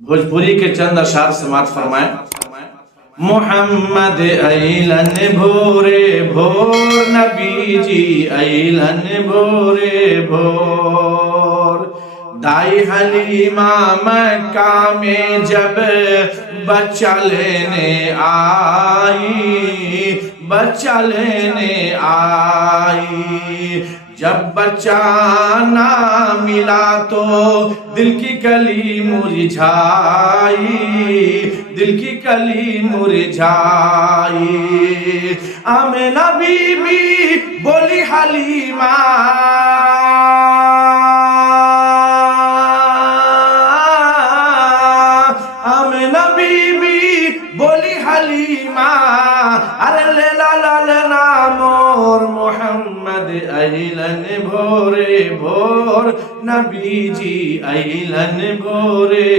भोजपुरी के चंद अशार समाज फरमाए। मोहम्मद अइलन भोरे भोर, नबी जी अइलन भोरे भोर। दाई हलीमा मक्का में जब बच्चा लेने आई, बच्चा लेने आई। जब बच्चा ना मिला तो दिल की कली मुरझाई, दिल की कली मुरझाई। आमिना बीबी बोली हलीमा, आमिना बीबी बोली हलीमा, अरे लेला लालना मोर मोहम्मद अइलन भोरे भोर, नबी जी अइलन भोरे